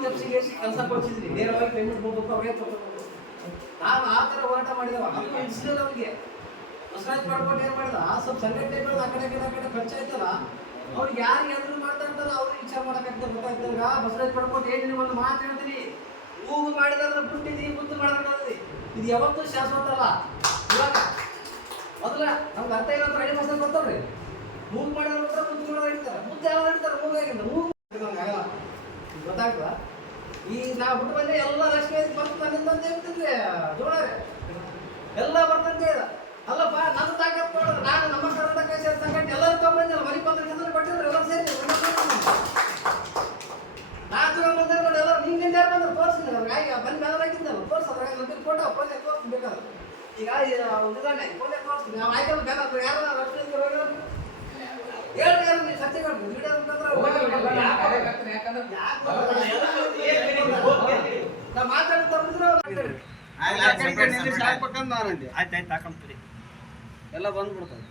ಒಂದು ಎಫ್ಸಿಗೆ ಕೆಲಸ ಕೊಡ್ಸಿದ್ರಿ, ನೇರವಾಗಿ ಪೇಮೆಂಟ್ ಹೋಗ್ಬೇಕು, ಅವರೇ ತಗೋಬೇಕು. ನಾವು ಆ ಥರ ಹೋರಾಟ ಮಾಡಿದವ, ಅದು ಇಳಿಸಿಲ್ಲ ಅವ್ರಿಗೆ. ಬಸವರಾಜ್ ಪಡ್ಕೊಂಡು ಏನು ಮಾಡಿದ, ಸ್ವಲ್ಪ ಸಂಘಟನೆಗಳು ಆ ಕಡೆ ಖರ್ಚಾಯ್ತಲ್ಲ, ಅವ್ರಿಗೆ ಯಾರಿಗೆ ಎದುರು ಮಾಡ್ತಾ ಇರ್ತಾರೋ ಅವ್ರಿಗೆ ವಿಚಾರ ಮಾಡೋಕ್ಕಾಗ್ತದೆ. ಗೊತ್ತಾಗ್ತದಾಗ ಬಸವರಾಜ್ ಪಡ್ಕೊಂಡು ಏನು ಒಂದು ಮಾತು ಹೇಳ್ತೀನಿ, ಮೂಗು ಮಾಡಿದ್ರೆ ಬಿಟ್ಟಿದ್ದೀವಿ, ಮುದ್ದು ಮಾಡಿದ್ರೆ ಇದು ಯಾವತ್ತೂ ಶಾಶ್ವತ ಅಲ್ಲ. ಇವಾಗ ಮೊದಲ ನಮ್ಗೆ ಅರ್ಥ ಇಲ್ಲ ಅಂತ ರೆಡಿ ಮಾಡ್ಸೋದು ಗೊತ್ತವ್ರಿ. ಮೂಗು ಮಾಡಿದ್ರೆ ಮುದ್ದು ಮಾಡೋದು ಇಡ್ತಾರೆ, ಮುದ್ದು ಯಾವಾಗ ಇಡ್ತಾರೆ, ಮೂಗಾಗಿಂದ ಮೂಗು ಆಗಲ್ಲ. ಗೊತ್ತಾಗ್ತದ? ಈ ನಾವು ಬಿಟ್ಟು ಬಂದ್ರೆ ಎಲ್ಲ ಲಕ್ಷ್ಮಿ ಬಂತು ನನ್ನಿಂದ ಹೇಳ್ತಿದ್ರಿ ಜೋಳಾರೆ ಎಲ್ಲ ಬರ್ತಂತೆ ಇದೆ. ಅಲ್ಲಪ್ಪ ನನ್ನ ತಾಕತ್ ನೋಡಿದ್ರೆ ನಾನು ನಮ್ಮ ಕರ್ನಾಟಕ ಸಂಘಟನೆ ಎಲ್ಲರೂ ತಗೊಂಡಿಲ್ಲ, ಮನೆ ಪತ್ರ ಕೊಟ್ಟಿದ್ರು, ಎಲ್ಲ ಸೇರಿ ನಾ ತಗೊಂಡ್ಬಂದ್ರೆ ನೋಡಿ ಎಲ್ಲ ನಿಂಗಿಂದ ಯಾರು ಬಂದ್ರೆ ತೋರಿಸಿಲ್ಲ ಅವ್ರಿಗೆ. ಬಂದು ಮೇಲೆ ಹಾಕಿದ್ದಲ್ಲ ತೋರ್ಸೋದ್ರಾಗ ನಂಬಿಕೆ ಫೋಟೋ ಫೋನೇ ತೋರಿಸ್ಬೇಕಾದ್ರೆ. ಈಗ ಉದಾಹರಣೆ ಫೋನೇ ತೋರಿಸ್ತೀನಿ, ನಾವು ಆಯ್ಕಲ್ಲ ಬೇಡ ಯಾರು ರಕ್ಷಣೆ ಹೇಳ್ರಿ, ಯಾರು ನೀವು ಸತ್ಯ ಹೇಳ್ರಿ ವಿಡಿಯೋ ನಾ ಮಾತಾಡಿ ತಪ್ಪಿದ್ರು ಆಯ್ತಾಯ್ತು ಹಾಕಂತೀರಿ ಎಲ್ಲ ಬಂದ್ಬಿಡ್ತದೆ.